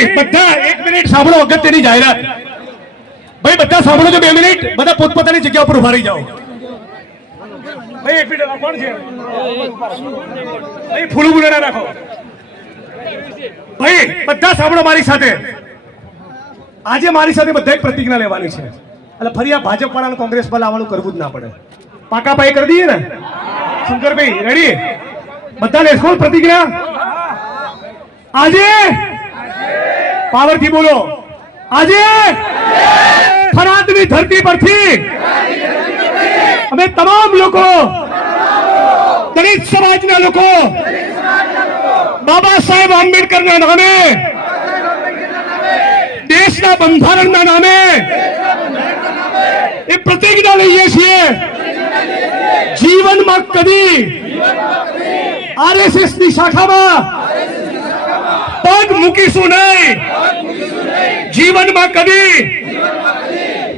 ભાઈ બધા 1 મિનિટ સાંભળો, અગત્યની જાહેરાત. ભાઈ બધા સાંભળો છો 2 મિનિટ, બધા પોતપોતાની જગ્યા ઉપર ઉભા રહી જાઓ. ભાઈ 1 મિનિટ, કોણ છે ભાઈ? ફૂલું ગુના રાખો. ભાઈ બધા સાંભળો મારી સાથે. આજે મારી સાથે બધા એક પ્રતિજ્ઞા લેવાની છે, એટલે ફરી આ ભાજપ વાળાને કોંગ્રેસ પર લાવવાનું કરવું જ ના પડે. પાકા પાઈ કરી દઈએ ને શંકરભાઈ? રેડી? બધા લેશો પ્રતિજ્ઞા? આજે પાવરથી બોલો. આજે થરાદની ધરતી પરથી અમે તમામ લોકો, દલિત સમાજના લોકો, બાબા સાહેબ આંબેડકરના નામે, દેશના બંધારણના નામે એ પ્રતિજ્ઞા લઈએ છીએ, જીવનમાં કદી આરએસએસ ની શાખામાં પગ મૂકીશું નહીં, જીવનમાં કદી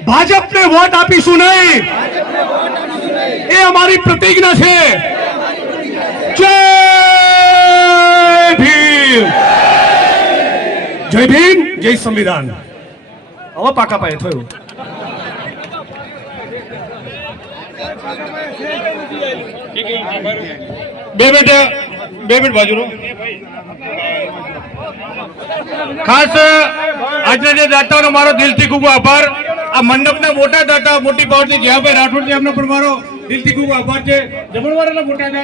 ભાજપને વોટ આપીશું નહીં. એ અમારી પ્રતિજ્ઞા છે. જય ભીમ, જય ભીમ, જય સંવિધાન. હવે પાકા પાયે થયું. બે મિનિટ બાજુ. ખાસ આજના જે દાતાઓનો મારો દિલથી ખૂબ આભાર. આ મંડપના મોટા દાતા, મોટી પાવરથી જયાભાઈ રાઠોડ છે, એમનો પણ મારો દિલથી ખૂબ આભાર છે. જમણવારના મોટા દાતા